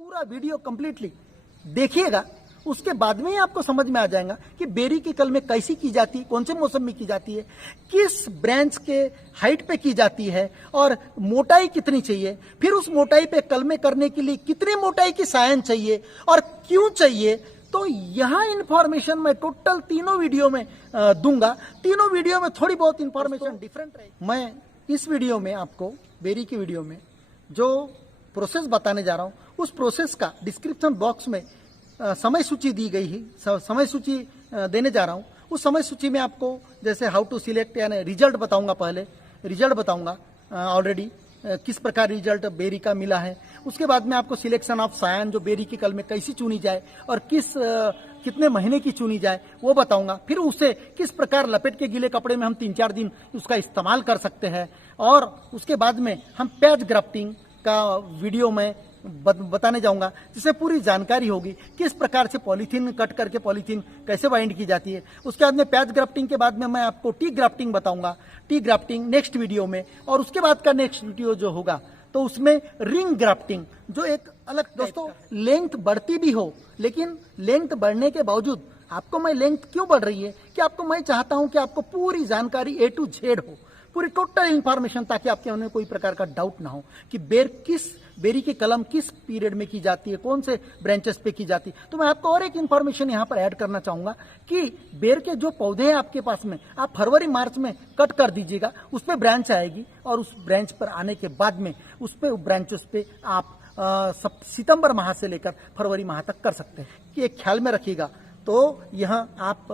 पूरा video completely देखिएगा, उसके बाद में ही आपको समझ में आ जाएगा कि बेरी की कलमें कैसी की जाती है, कौन से मौसम में की जाती है, किस ब्रांच के हाइट पे की जाती है और मोटाई कितनी चाहिए, फिर उस मोटाई पे कलमें करने के लिए कितनी मोटाई की सायन चाहिए और क्यों चाहिए। तो यहाँ इंफॉर्मेशन मैं टोटल तीनों वीडियो में दूंगा। तीनों वीडियो में थोड़ी बहुत इंफॉर्मेशन डिफरेंट रहेगी। मैं इस वीडियो में आपको बेरी की वीडियो में जो प्रोसेस बताने जा रहा हूँ उस प्रोसेस का डिस्क्रिप्शन बॉक्स में समय सूची दी गई है, समय सूची देने जा रहा हूँ। उस समय सूची में आपको जैसे हाउ टू सिलेक्ट यानी रिजल्ट बताऊंगा, पहले रिजल्ट बताऊंगा ऑलरेडी किस प्रकार रिजल्ट बेरी का मिला है। उसके बाद में आपको सिलेक्शन ऑफ सायन जो बेरी की कल में कैसी चुनी जाए और कितने महीने की चुनी जाए वो बताऊंगा। फिर उसे किस प्रकार लपेट के गीले कपड़े में हम 3-4 दिन उसका इस्तेमाल कर सकते हैं। और उसके बाद में हम पैच ग्राफ्टिंग का वीडियो में बताने जाऊंगा, जिससे पूरी जानकारी होगी किस प्रकार से पॉलीथीन कट करके पॉलीथीन कैसे बाइंड की जाती है। उसके बाद में पैच ग्राफ्टिंग के बाद में मैं आपको टी ग्राफ्टिंग बताऊंगा, टी ग्राफ्टिंग नेक्स्ट वीडियो में। और उसके बाद का नेक्स्ट वीडियो जो होगा तो उसमें रिंग ग्राफ्टिंग जो एक अलग। दोस्तों लेंथ बढ़ती भी हो, लेकिन लेंथ बढ़ने के बावजूद आपको मैं लेंथ क्यों बढ़ रही है कि आपको मैं चाहता हूं कि आपको पूरी जानकारी A to Z हो, पूरी टोटल इंफॉर्मेशन, ताकि आपके मन में कोई प्रकार का डाउट ना हो कि बेरी की कलम किस पीरियड में की जाती है, कौन से ब्रांचेस पे की जाती है। तो मैं आपको और एक इंफॉर्मेशन यहाँ पर ऐड करना चाहूंगा कि बेर के जो पौधे हैं आपके पास में, आप फरवरी मार्च में कट कर दीजिएगा, उस पर ब्रांच आएगी और उस ब्रांच पर आने के बाद में उस पे ब्रांचेस पे आप सितंबर माह से लेकर फरवरी माह तक कर सकते हैं। कि एक ख्याल में रखिएगा, तो यहाँ आप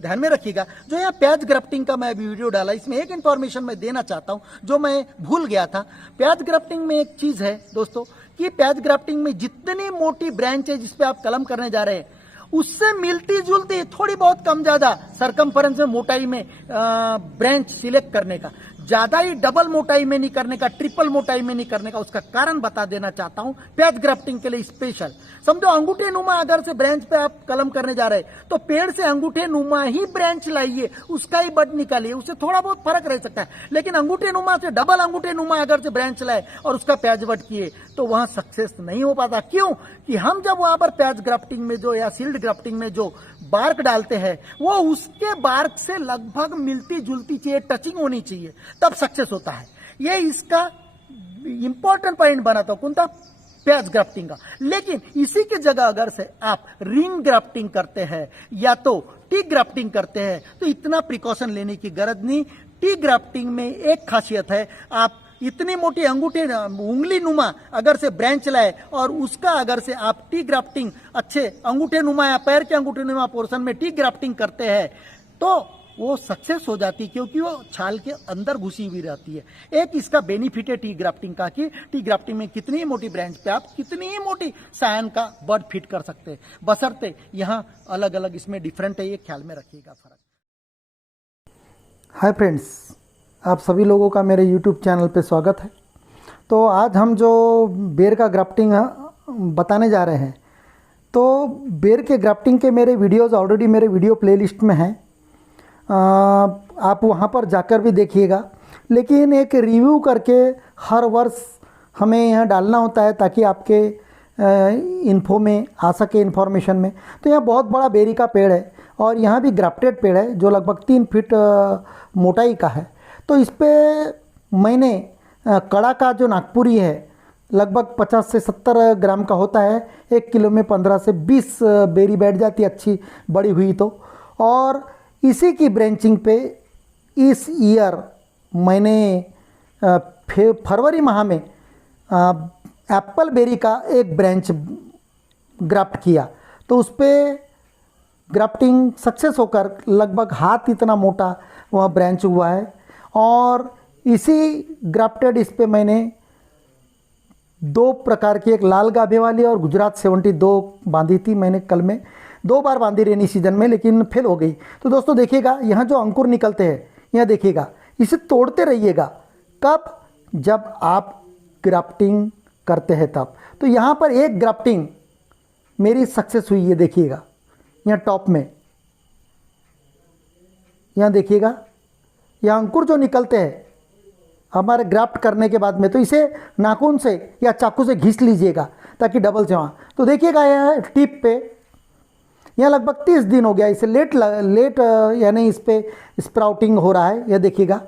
ध्यान में रखिएगा। जो यहाँ प्याज ग्राफ्टिंग का मैं वीडियो डाला, इसमें एक इंफॉर्मेशन मैं देना चाहता हूँ जो मैं भूल गया था। प्याज ग्राफ्टिंग में एक चीज है दोस्तों कि प्याज ग्राफ्टिंग में जितनी मोटी ब्रांच है जिसपे आप कलम करने जा रहे हैं उससे मिलती जुलती थोड़ी बहुत कम ज्यादा सरकमफरेंस में मोटाई में ब्रांच सिलेक्ट करने का, ज्यादा ही डबल मोटाई में नहीं करने का, ट्रिपल मोटाई में नहीं करने का, उसका कारण बता देना चाहता हूं प्याज ग्राफ्टिंग के लिए स्पेशल। समझो अंगूठे नुमा अगर से ब्रांच पे आप कलम करने जा रहे हैं तो पेड़ से अंगूठे नुमा ही ब्रांच लाइए, उसका ही बड निकालिए, उससे थोड़ा बहुत फर्क रह सकता है। लेकिन अंगूठे नुमा से डबल अंगूठे नुमा अगर से ब्रांच लाए और उसका प्याज बड किए तो वहां सक्सेस नहीं हो पाता। क्यों कि हम जब वहां पर प्याज ग्राफ्टिंग में जो या सील्ड ग्राफ्टिंग में जो बार्क डालते हैं वो उसके बार्क से लगभग मिलती जुलती चाहिए, टचिंग होनी चाहिए, तब सक्सेस होता है। ये इसका इंपॉर्टेंट पॉइंट बनाता हूं, कौन था? प्याज ग्राफ्टिंग का। लेकिन इसी की जगह अगर से आप रिंग ग्राफ्टिंग करते हैं या तो टी ग्राफ्टिंग करते हैं तो इतना प्रिकॉशन लेने की गरज नहीं। टी ग्राफ्टिंग में एक खासियत है, आप इतनी मोटी उंगली नुमा अगर से ब्रांच लाए और उसका अगर से आप टी ग्राफ्टिंग अच्छे अंगूठे नुमा या पैर के अंगूठे नुमा पोर्शन में टी ग्राफ्टिंग करते हैं तो वो सक्सेस हो जाती है, क्योंकि वो छाल के अंदर घुसी हुई रहती है। एक इसका बेनिफिट है टी ग्राफ्टिंग का कि टी ग्राफ्टिंग में कितनी मोटी ब्रांच पे आप कितनी ही मोटी सायन का बड फिट कर सकते हैं, बशर्ते यहाँ अलग अलग इसमें डिफरेंट है, ये ख्याल में रखिएगा फर्क। हाय फ्रेंड्स, आप सभी लोगों का मेरे YouTube चैनल पे स्वागत है। तो आज हम जो बेर का ग्राफ्टिंग बताने जा रहे हैं, तो बेर के ग्राफ्टिंग के मेरे वीडियोस ऑलरेडी मेरे वीडियो प्लेलिस्ट में हैं, आप वहाँ पर जाकर भी देखिएगा। लेकिन एक रिव्यू करके हर वर्ष हमें यहाँ डालना होता है ताकि आपके इन्फो में आ सके, इन्फॉर्मेशन में। तो यहाँ बहुत बड़ा बेरी का पेड़ है और यहाँ भी ग्राफ्टेड पेड़ है जो लगभग 3 फीट मोटाई का है। तो इस पर मैंने कड़ा का जो नागपुरी है लगभग 50 से 70 ग्राम का होता है, 1 किलो में 15 से 20 बेरी बैठ जाती है अच्छी बड़ी हुई तो। और इसी की ब्रांचिंग पे इस ईयर मैंने फरवरी माह में एप्पल बेरी का एक ब्रांच ग्राफ्ट किया, तो उस पर ग्राफ्टिंग सक्सेस होकर लगभग हाथ इतना मोटा वह ब्रांच हुआ है। और इसी ग्राफ्टेड इस पे मैंने 2 प्रकार की, एक लाल गाभे वाली और गुजरात 72 बांधी थी मैंने कल में, 2 बार बांधी रेनी सीजन में, लेकिन फेल हो गई। तो दोस्तों देखिएगा यहाँ जो अंकुर निकलते हैं, यहाँ देखिएगा, इसे तोड़ते रहिएगा। कब? जब आप ग्राफ्टिंग करते हैं तब। तो यहाँ पर एक ग्राफ्टिंग मेरी सक्सेस हुई है, देखिएगा यहाँ टॉप में, यहाँ देखिएगा, यहाँ अंकुर जो निकलते हैं हमारे ग्राफ्ट करने के बाद में, तो इसे नाखून से या चाकू से घिस लीजिएगा ताकि डबल से वहाँ। तो देखिएगा यहाँ टिप पे यहाँ लगभग 30 दिन हो गया इसे लेट यानी इस पे स्प्राउटिंग हो रहा है। यह देखिएगा,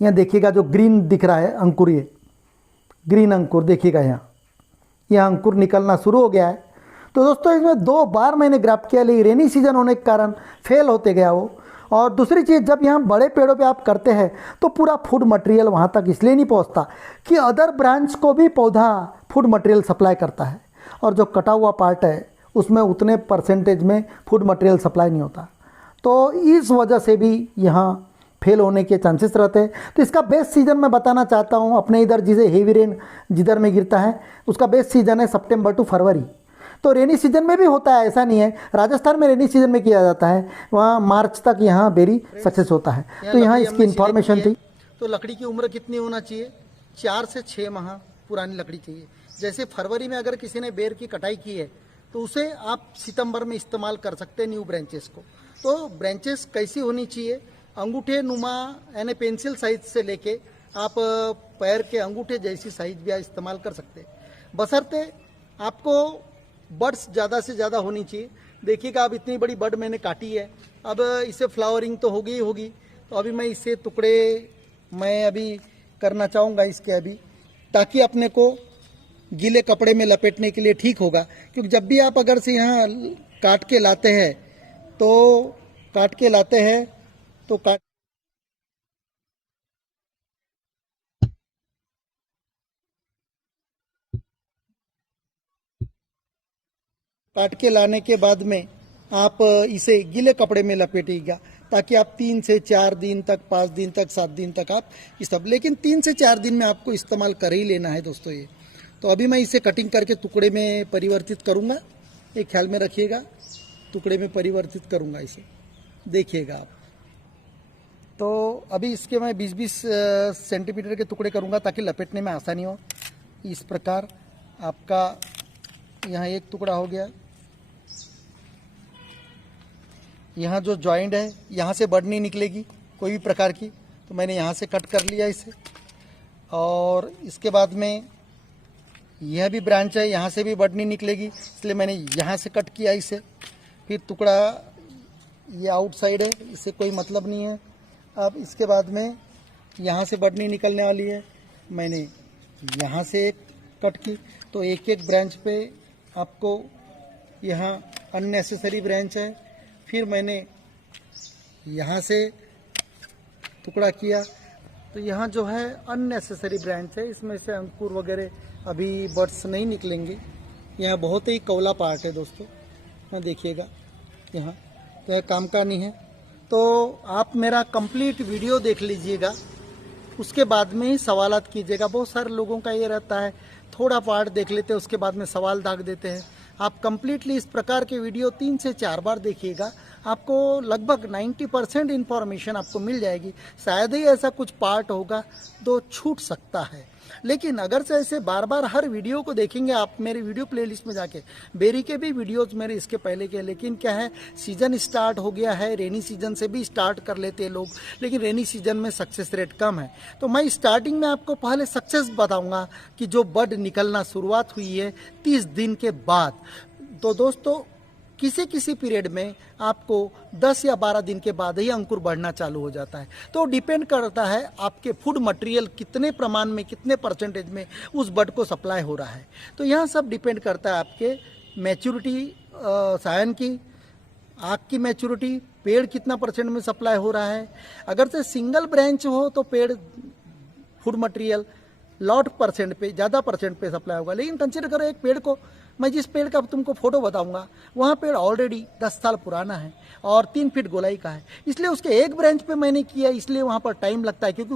यहाँ देखिएगा जो ग्रीन दिख रहा है अंकुर, ये ग्रीन अंकुर देखिएगा, यह अंकुर निकलना शुरू हो गया है। तो दोस्तों इसमें 2 बार मैंने ग्राफ्ट किया, लेकिन रेनी सीजन होने के कारण फेल होते गया वो। और दूसरी चीज़, जब यहाँ बड़े पेड़ों पे आप करते हैं तो पूरा फूड मटेरियल वहाँ तक इसलिए नहीं पहुँचता कि अदर ब्रांच को भी पौधा फूड मटेरियल सप्लाई करता है, और जो कटा हुआ पार्ट है उसमें उतने परसेंटेज में फूड मटेरियल सप्लाई नहीं होता। तो इस वजह से भी यहाँ फेल होने के चांसेस रहते हैं। तो इसका बेस्ट सीज़न मैं बताना चाहता हूँ, अपने इधर जिसे हेवी रेन जिधर में गिरता है उसका बेस्ट सीज़न है सितंबर टू फरवरी। तो रेनी सीजन में भी होता है, ऐसा नहीं है। राजस्थान में रेनी सीजन में किया जाता है, वहाँ मार्च तक यहाँ बेरी सक्सेस होता है। तो यहाँ इसकी इन्फॉर्मेशन थी। तो लकड़ी की उम्र कितनी होना चाहिए? 4 से 6 माह पुरानी लकड़ी चाहिए। जैसे फरवरी में अगर किसी ने बेर की कटाई की है तो उसे आप सितंबर में इस्तेमाल कर सकते हैं न्यू ब्रांचेस को। तो ब्रांचेस कैसी होनी चाहिए? अंगूठे नुमा यानी पेंसिल साइज से लेके आप पैर के अंगूठे जैसी साइज भी आप इस्तेमाल कर सकते हैं, बशर्ते आपको बड्स ज़्यादा से ज़्यादा होनी चाहिए। देखिएगा अब इतनी बड़ी बड मैंने काटी है, अब इसे फ्लावरिंग तो होगी ही होगी। तो अभी मैं इससे टुकड़े मैं अभी करना चाहूँगा इसके अभी, ताकि अपने को गीले कपड़े में लपेटने के लिए ठीक होगा। क्योंकि जब भी आप अगर से यहाँ काट के लाते हैं तो काट के लाने के बाद में आप इसे गीले कपड़े में लपेटिएगा, ताकि आप 3 से 4 दिन तक, 5 दिन तक, 7 दिन तक आप इस सब, लेकिन 3 से 4 दिन में आपको इस्तेमाल कर ही लेना है दोस्तों ये। तो अभी मैं इसे कटिंग करके टुकड़े में परिवर्तित करूँगा, एक ख्याल में रखिएगा, टुकड़े में परिवर्तित करूँगा इसे, देखिएगा आप। तो अभी इसके मैं 20-20 सेंटीमीटर के टुकड़े करूँगा ताकि लपेटने में आसानी हो। इस प्रकार आपका यहाँ एक टुकड़ा हो गया, यहाँ जो जॉइंट है यहाँ से बड नहीं निकलेगी कोई भी प्रकार की, तो मैंने यहाँ से कट कर लिया इसे। और इसके बाद में यह भी ब्रांच है, यहाँ से भी बड नहीं निकलेगी, इसलिए मैंने यहाँ से कट किया इसे। फिर टुकड़ा ये आउटसाइड है, इससे कोई मतलब नहीं है। अब इसके बाद में यहाँ से बड नहीं निकलने वाली है, मैंने यहाँ से एक कट की। तो एक एक ब्रांच पे आपको यहाँ अननेसेसरी ब्रांच है, फिर मैंने यहाँ से टुकड़ा किया, तो यहाँ जो है अननेसेसरी ब्रांच है, इसमें से अंकुर वगैरह अभी बड्स नहीं निकलेंगे। यहाँ बहुत ही कौला पार्ट है दोस्तों, यहाँ देखिएगा, यहाँ तो यह काम का नहीं है। तो आप मेरा कंप्लीट वीडियो देख लीजिएगा, उसके बाद में ही सवालात कीजिएगा। बहुत सारे लोगों का ये रहता है थोड़ा पार्ट देख लेते हैं उसके बाद में सवाल दाग देते हैं। आप कंप्लीटली इस प्रकार के वीडियो 3 से 4 बार देखिएगा, आपको लगभग 90% इन्फॉर्मेशन आपको मिल जाएगी। शायद ही ऐसा कुछ पार्ट होगा तो छूट सकता है, लेकिन अगर से ऐसे बार बार हर वीडियो को देखेंगे आप, मेरे वीडियो प्लेलिस्ट में जाके बेरी के भी वीडियोस मेरे इसके पहले के, लेकिन क्या है सीजन स्टार्ट हो गया है, रेनी सीजन से भी स्टार्ट कर लेते हैं लोग, लेकिन रेनी सीजन में सक्सेस रेट कम है। तो मैं स्टार्टिंग में आपको पहले सक्सेस बताऊंगा कि जो बड निकलना शुरुआत हुई है 30 दिन के बाद। तो दोस्तों किसी किसी पीरियड में आपको 10 या 12 दिन के बाद ही अंकुर बढ़ना चालू हो जाता है। तो डिपेंड करता है आपके फूड मटेरियल कितने प्रमाण में, कितने परसेंटेज में उस बड को सप्लाई हो रहा है। तो यहाँ सब डिपेंड करता है आपके मैच्योरिटी, सायन की, आग की मैच्योरिटी, पेड़ कितना परसेंट में सप्लाई हो रहा है। अगर से सिंगल ब्रांच हो तो पेड़ फूड मटेरियल लॉट परसेंट पे, ज़्यादा परसेंट पे सप्लाई होगा। लेकिन कंसिडर करो एक पेड़ को, मैं जिस पेड़ का तुमको फोटो बताऊंगा वहाँ पेड़ ऑलरेडी 10 साल पुराना है और 3 फीट गोलाई का है, इसलिए उसके एक ब्रांच पे मैंने किया, इसलिए वहाँ पर टाइम लगता है, क्योंकि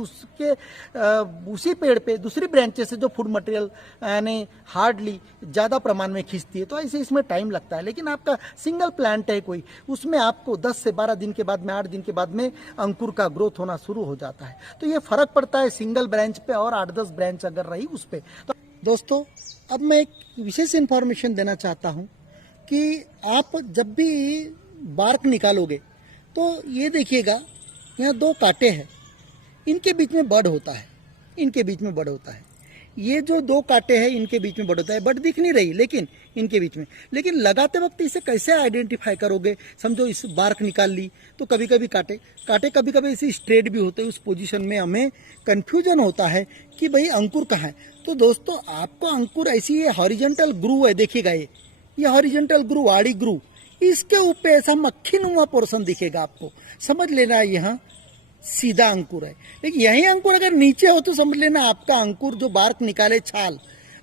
उसी पेड़ पे दूसरी ब्रांचेस से जो फूड मटेरियल यानी हार्डली ज़्यादा प्रमाण में खींचती है, तो ऐसे इसमें टाइम लगता है। लेकिन आपका सिंगल प्लांट है कोई, उसमें आपको 10 से 12 दिन के बाद में, 8 दिन के बाद में अंकुर का ग्रोथ होना शुरू हो जाता है। तो ये फर्क पड़ता है सिंगल ब्रांच पे और 8-10 ब्रांच अगर रही उस पर। तो दोस्तों अब मैं एक विशेष इन्फॉर्मेशन देना चाहता हूँ कि आप जब भी बार्क निकालोगे तो ये देखिएगा, यहाँ 2 कांटे हैं, इनके बीच में बड होता है, इनके बीच में बड होता है। ये जो दो कांटे हैं इनके बीच में बड होता है, बड दिख नहीं रही लेकिन इनके बीच में। लेकिन लगाते वक्त इसे कैसे आइडेंटिफाई करोगे? समझो इस बार्क निकाल ली तो कभी कभी कांटे कभी कभी इसे स्ट्रेट भी होते हैं, उस पोजीशन में हमें कंफ्यूजन होता है कि भाई अंकुर कहाँ है। तो दोस्तों आपको अंकुर ऐसी ये हॉरिजेंटल ग्रू है, देखिएगा ये हॉरिजेंटल ग्रू, आड़ी ग्रू, इसके ऊपर ऐसा मक्खी नुमा पोर्शन दिखेगा आपको, समझ लेना यहाँ सीधा अंकुर है। लेकिन यही अंकुर अगर नीचे हो तो समझ लेना आपका अंकुर जो बार्क निकाले छाल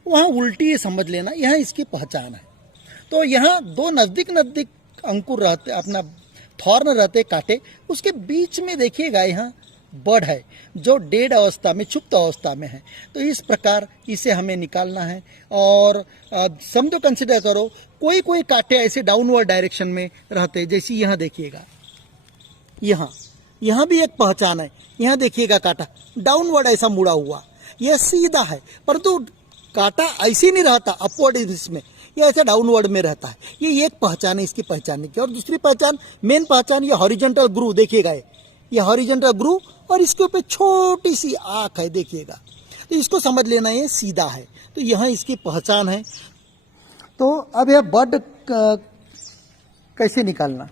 वहाँ उल्टी है, समझ लेना यहाँ इसकी पहचान है। तो यहाँ दो नजदीक अंकुर रहते, अपना थॉर्न रहते कांटे, उसके बीच में देखिएगा यहाँ बड है जो डेड अवस्था में, क्षुप्त अवस्था में है। तो इस प्रकार इसे हमें निकालना है। और समझो, कंसिडर करो कोई कांटे ऐसे डाउनवर्ड डायरेक्शन में रहते, जैसे यहाँ देखिएगा, यहाँ भी एक पहचान है। यहाँ देखिएगा कांटा डाउनवर्ड ऐसा मुड़ा हुआ, यह सीधा है, परंतु कांटा ऐसे नहीं रहता अपवर्ड इसमें, ये ऐसा डाउनवर्ड में रहता है। ये एक पहचान है इसकी पहचानने की। और दूसरी पहचान, मेन पहचान, ये हॉरिजॉन्टल ग्रू देखिएगा, ये हॉरिजॉन्टल ग्रू और इसके ऊपर छोटी सी आँख है, देखिएगा। तो इसको समझ लेना ये सीधा है, तो यहाँ इसकी पहचान है। तो अब यह बड कैसे निकालना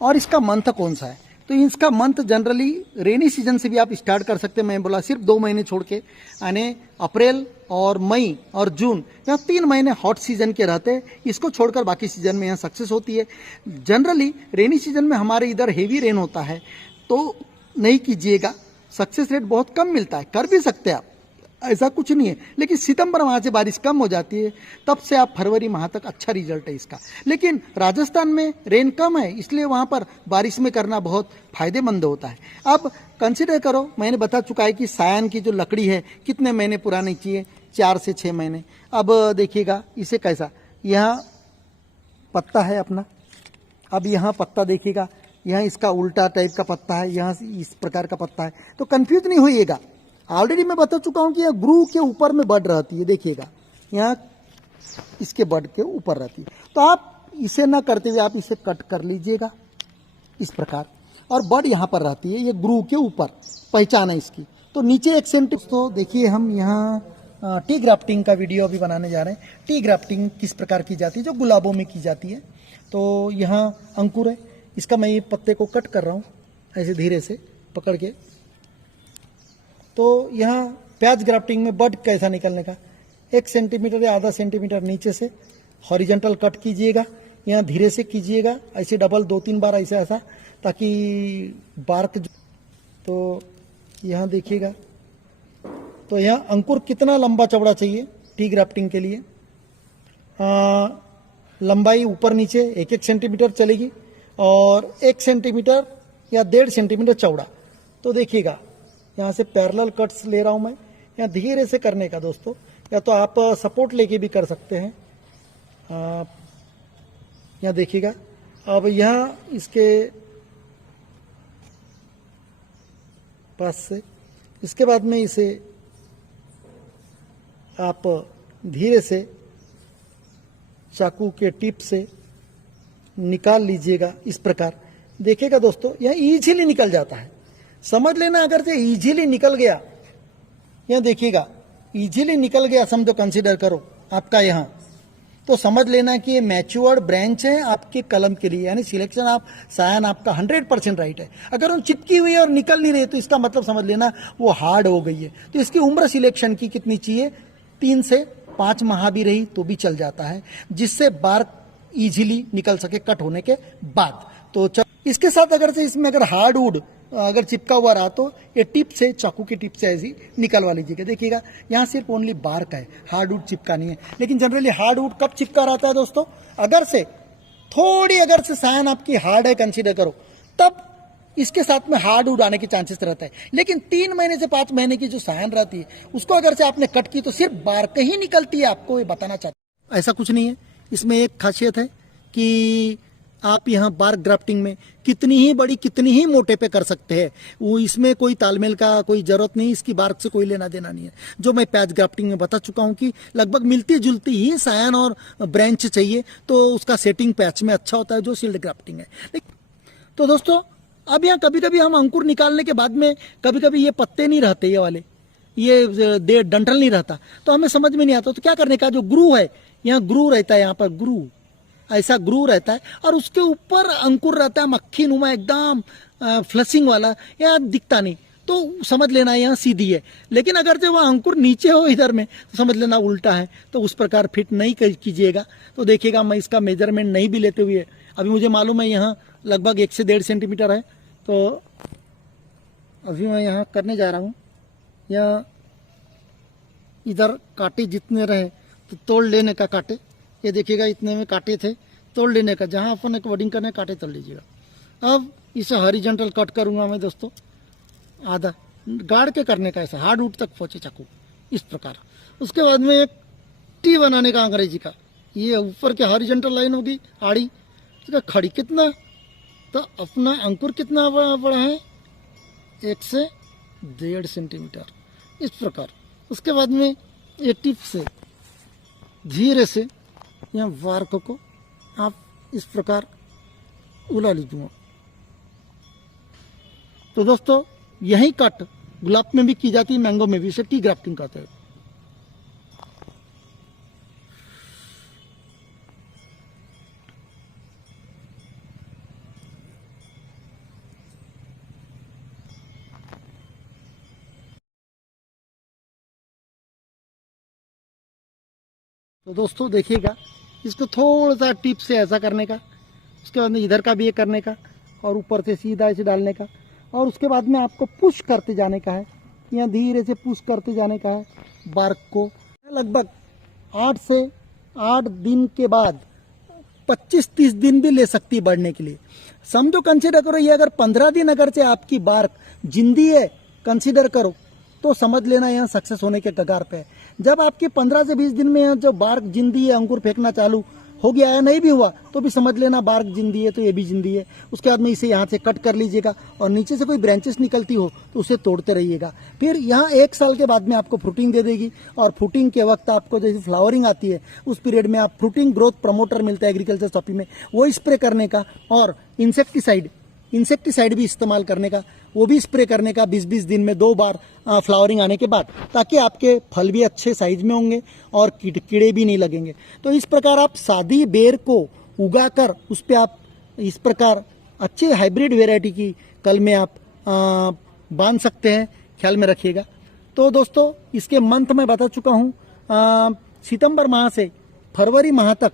और इसका मंथ कौन सा है? तो इसका मंथ जनरली रेनी सीजन से भी आप स्टार्ट कर सकते हैं। मैं बोला सिर्फ 2 महीने छोड़ के, यानी अप्रैल और मई और जून, यहाँ 3 महीने हॉट सीजन के रहते हैं। इसको छोड़कर बाकी सीजन में यहाँ सक्सेस होती है। जनरली रेनी सीजन में हमारे इधर हेवी रेन होता है, तो नहीं कीजिएगा, सक्सेस रेट बहुत कम मिलता है। कर भी सकते हैं आप, ऐसा कुछ नहीं है, लेकिन सितंबर माह से बारिश कम हो जाती है, तब से आप फरवरी माह तक अच्छा रिजल्ट है इसका। लेकिन राजस्थान में रेन कम है, इसलिए वहाँ पर बारिश में करना बहुत फायदेमंद होता है। अब कंसिडर करो, मैंने बता चुका है कि सायन की जो लकड़ी है कितने महीने पुरानी चाहिए, 4 से 6 महीने। अब देखिएगा इसे कैसा, यहाँ पत्ता है अपना, अब यहाँ पत्ता देखिएगा, यहाँ इसका उल्टा टाइप का पत्ता है, यहाँ इस प्रकार का पत्ता है। तो कंफ्यूज नहीं होइएगा, ऑलरेडी मैं बता चुका हूँ कि यह ग्रू के ऊपर में बड रहती है, देखिएगा यहाँ इसके बड के ऊपर रहती है। तो आप इसे ना करते हुए आप इसे कट कर लीजिएगा इस प्रकार, और बड यहाँ पर रहती है, ये ग्रू के ऊपर पहचान है इसकी। तो नीचे 1 सेंटीमीटर। तो देखिए हम यहाँ टी ग्राफ्टिंग का वीडियो अभी बनाने जा रहे हैं। टी ग्राफ्टिंग किस प्रकार की जाती है, जो गुलाबों में की जाती है। तो यहाँ अंकुर है, इसका मैं ये पत्ते को कट कर रहा हूँ ऐसे धीरे से पकड़ के। तो यहाँ प्याज ग्राफ्टिंग में बड कैसा निकलने का, 1 सेंटीमीटर या आधा सेंटीमीटर नीचे से हॉरिजॉन्टल कट कीजिएगा, यहाँ धीरे से कीजिएगा, ऐसे डबल 2-3 बार ऐसा, ताकि बार्क। तो यहाँ देखिएगा, तो यहाँ अंकुर कितना लंबा चौड़ा चाहिए टी ग्राफ्टिंग के लिए, लंबाई ऊपर नीचे 1-1 सेंटीमीटर चलेगी, और 1 सेंटीमीटर या 1.5 सेंटीमीटर चौड़ा। तो देखिएगा यहाँ से पैरेलल कट्स ले रहा हूँ मैं, यहाँ धीरे से करने का दोस्तों, या तो आप सपोर्ट लेके भी कर सकते हैं। यहाँ देखिएगा, अब यहाँ इसके पास से, इसके बाद में इसे आप धीरे से चाकू के टिप से निकाल लीजिएगा इस प्रकार। देखिएगा दोस्तों, यह इजीली निकल जाता है, समझ लेना। अगर से इजीली निकल गया, यह देखिएगा इजीली निकल गया, समझो, कंसीडर करो आपका यहाँ, तो समझ लेना कि ये मैच्योर्ड ब्रांच है आपके कलम के लिए, यानी सिलेक्शन आप सायन आपका 100% राइट है। अगर वो चिपकी हुई है और निकल नहीं रही तो इसका मतलब समझ लेना वो हार्ड हो गई है। तो इसकी उम्र सिलेक्शन की कितनी चाहिए, 3 से 5 माह भी रही तो भी चल जाता है, जिससे बार्क इजीली निकल सके कट होने के बाद। तो इसके साथ अगर से इसमें अगर हार्डवुड अगर चिपका हुआ रहा तो ये टिप से, चाकू की टिप से ऐसी निकलवा लीजिएगा। देखिएगा यहाँ सिर्फ ओनली बार्क है, हार्डवुड चिपका नहीं है। लेकिन जनरली हार्डवुड कब चिपका रहता है दोस्तों, अगर से थोड़ी अगर से सायन आपकी हार्ड है कंसीडर करो, तब इसके साथ में हार्डवुड आने के चांसेस रहता है। लेकिन 3 महीने से 5 महीने की जो सायन रहती है उसको अगर से आपने कट की तो सिर्फ बार्क ही निकलती है, आपको ये बताना चाहता हूं। ऐसा कुछ नहीं है, इसमें एक खासियत है कि आप यहाँ बार्क ग्राफ्टिंग में कितनी ही बड़ी कितनी ही मोटे पे कर सकते हैं, वो इसमें कोई तालमेल का कोई जरूरत नहीं, इसकी बार्क से कोई लेना देना नहीं है। जो मैं पैच ग्राफ्टिंग में बता चुका हूँ कि लगभग मिलती जुलती ही सायन और ब्रांच चाहिए, तो उसका सेटिंग पैच में अच्छा होता है, जो शील्ड ग्राफ्टिंग है। तो दोस्तों अब यहाँ कभी कभी हम अंकुर निकालने के बाद में कभी कभी ये पत्ते नहीं रहते, ये वाले, ये डंठल नहीं रहता, तो हमें समझ में नहीं आता। तो क्या करने का, जो ग्रू है, यहाँ ग्रू रहता है, यहाँ पर ग्रू, ऐसा ग्रू रहता है और उसके ऊपर अंकुर रहता है, मक्खी नुमा एकदम फ्लशिंग वाला, यहाँ दिखता नहीं, तो समझ लेना यहाँ सीधी है। लेकिन अगर जो वह अंकुर नीचे हो इधर में, तो समझ लेना उल्टा है। तो उस प्रकार फिट नहीं कीजिएगा। तो देखिएगा, मैं इसका मेजरमेंट नहीं भी लेते हुए, अभी मुझे मालूम है यहाँ लगभग 1 से 1.5 सेंटीमीटर है, तो अभी मैं यहाँ करने जा रहा हूँ। यहाँ इधर कांटे जितने रहे तो तोड़ लेने का, कांटे ये देखिएगा इतने में कांटे थे, तोड़ लेने का, जहाँ अपन एक वडिंग करने कांटे तोड़ लीजिएगा। अब इसे हॉरिजॉन्टल कट करूँगा मैं दोस्तों, आधा गाड़ के करने का, ऐसा हार्ड वुड तक पहुँचे चाकू, इस प्रकार। उसके बाद में एक टी बनाने का अंग्रेजी का, ये ऊपर के हॉरिजॉन्टल लाइन होगी आड़ी, इसका खड़ी कितना, तो अपना अंकुर कितना बड़ा है, 1 से 1.5 सेंटीमीटर, इस प्रकार। उसके बाद में ये टिप से धीरे से यहाँ वार्क को आप इस प्रकार उला लीजिए। तो दोस्तों यही कट गुलाब में भी की जाती है, मैंगो में भी, इसे टी ग्राफ्टिंग कहते हैं। तो दोस्तों देखिएगा, इसको थोड़ा सा टिप से ऐसा करने का, उसके बाद में इधर का भी ये करने का, और ऊपर से सीधा ऐसे डालने का, और उसके बाद में आपको पुश करते जाने का है, यहाँ धीरे से पुश करते जाने का है बार्क को। लगभग 8 से 8 दिन के बाद 25-30 दिन भी ले सकती है बढ़ने के लिए। समझो, कंसीडर करो, ये अगर 15 दिन अगर से आपकी बार्क जिंदी है, कंसीडर करो, तो समझ लेना यहाँ सक्सेस होने के कगार पे है। जब आपके 15 से 20 दिन में यहाँ जो बार्क जिंदी है, अंकुर फेंकना चालू हो गया है, नहीं भी हुआ तो भी समझ लेना बार्क जिंदी है, तो ये भी जिंदी है। उसके बाद में इसे यहाँ से कट कर लीजिएगा, और नीचे से कोई ब्रांचेस निकलती हो तो उसे तोड़ते रहिएगा। फिर यहाँ 1 साल के बाद में आपको फ्रूटिंग दे देगी, और फ्रूटिंग के वक्त आपको जैसे फ्लावरिंग आती है, उस पीरियड में आप फ्रूटिंग ग्रोथ प्रमोटर मिलता है एग्रीकल्चर शॉपिंग में, वो स्प्रे करने का, और इंसेक्टिसाइड भी इस्तेमाल करने का, वो भी स्प्रे करने का 20-20 दिन में 2 बार फ्लावरिंग आने के बाद, ताकि आपके फल भी अच्छे साइज में होंगे और कीड़े भी नहीं लगेंगे। तो इस प्रकार आप सादी बेर को उगाकर उस पर आप इस प्रकार अच्छे हाइब्रिड वेराइटी की कल में आप बांध सकते हैं, ख्याल में रखिएगा। तो दोस्तों इसके मंथ मैं बता चुका हूँ, सितंबर माह से फरवरी माह तक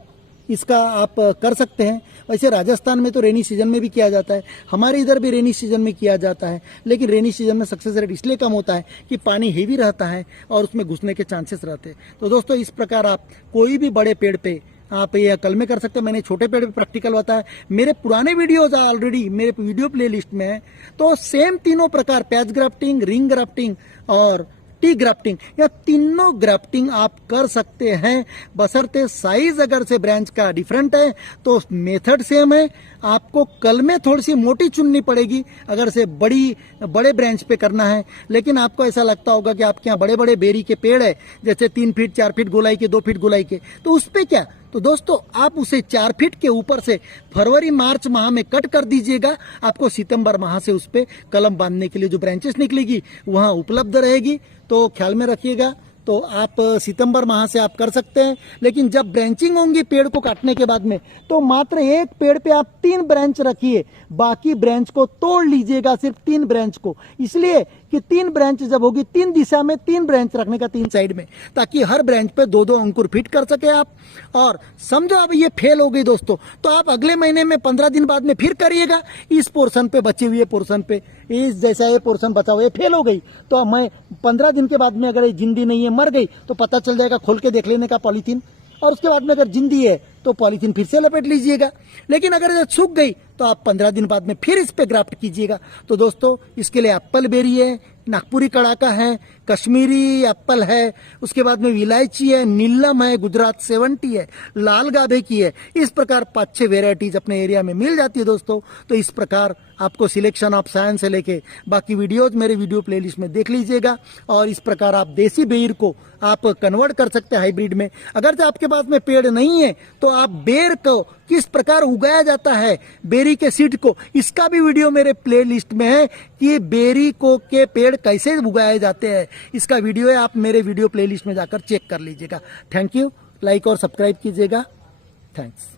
इसका आप कर सकते हैं। वैसे राजस्थान में तो रेनी सीजन में भी किया जाता है, हमारे इधर भी रेनी सीजन में किया जाता है, लेकिन रेनी सीजन में सक्सेस रेट इसलिए कम होता है कि पानी हेवी रहता है और उसमें घुसने के चांसेस रहते हैं। तो दोस्तों इस प्रकार आप कोई भी बड़े पेड़ पे आप ये कल में कर सकते हैं। मैंने छोटे पेड़ पे प्रैक्टिकल बताया, मेरे पुराने वीडियोज ऑलरेडी मेरे वीडियो प्ले लिस्ट में है। तो सेम तीनों प्रकार, पैच ग्राफ्टिंग, रिंग ग्राफ्टिंग और टी ग्राफ्टिंग, या तीनों ग्राफ्टिंग आप कर सकते हैं, बशर्ते साइज अगर से ब्रांच का डिफरेंट है तो मेथड सेम है। आपको कल में थोड़ी सी मोटी चुननी पड़ेगी अगर से बड़े ब्रांच पे करना है। लेकिन आपको ऐसा लगता होगा कि आपके यहाँ बड़े बड़े बेरी के पेड़ है, जैसे 3 फीट 4 फीट गोलाई के, 2 फीट गोलाई के, तो उस पे क्या, तो दोस्तों आप उसे 4 फीट के ऊपर से फरवरी मार्च माह में कट कर दीजिएगा। आपको सितंबर माह से उस पे कलम बांधने के लिए जो ब्रांचेस निकलेगी वहां उपलब्ध रहेगी। तो ख्याल में रखिएगा। तो आप सितंबर माह से आप कर सकते हैं, लेकिन जब ब्रांचिंग होंगी पेड़ को काटने के बाद में, तो मात्र एक पेड़ पे आप 3 ब्रांच रखिए, बाकी ब्रांच को तोड़ लीजिएगा, सिर्फ 3 ब्रांच को, इसलिए कि 3 ब्रांच जब होगी 3 दिशा में 3 ब्रांच रखने का 3 साइड में, ताकि हर ब्रांच पे 2-2 अंकुर फिट कर सके आप। और समझो अब ये फेल हो गई दोस्तों, तो आप अगले महीने में 15 दिन बाद में फिर करिएगा, इस पोर्शन पे, बचे हुए पोर्शन पे, इस जैसा ये पोर्शन बचा हुआ, ये फेल हो गई तो मैं 15 दिन के बाद में अगर ये जिंदी नहीं है, मर गई, तो पता चल जाएगा, खोल के देख लेने का पॉलीथीन, और उसके बाद में अगर जिंदी है तो पॉलीथीन फिर से लपेट लीजिएगा। लेकिन अगर ये सूख गई तो आप 15 दिन बाद में फिर इस पे ग्राफ्ट कीजिएगा। तो दोस्तों इसके लिए एप्पल बेरी है, नागपुरी कड़ाका है, कश्मीरी एप्पल है, उसके बाद में इलायची है, नीलम है, गुजरात 70 है, लाल गाभे की है। इस प्रकार 5-6 वेराइटीज अपने एरिया में मिल जाती है दोस्तों। तो इस प्रकार आपको सिलेक्शन ऑफ साइंस से लेके बाकी वीडियोज मेरे वीडियो प्लेलिस्ट में देख लीजिएगा। और इस प्रकार आप देसी बेर को आप कन्वर्ट कर सकते हैं हाइब्रिड में। अगर जो आपके पास में पेड़ नहीं है तो आप बेर को किस प्रकार उगाया जाता है, बेरी के सीड को, इसका भी वीडियो मेरे प्लेलिस्ट में है कि बेरी को के पेड़ कैसे उगाए जाते हैं। इसका वीडियो है, आप मेरे वीडियो प्लेलिस्ट में जाकर चेक कर लीजिएगा। Thank you. लाइक और सब्सक्राइब कीजिएगा। थैंक्स।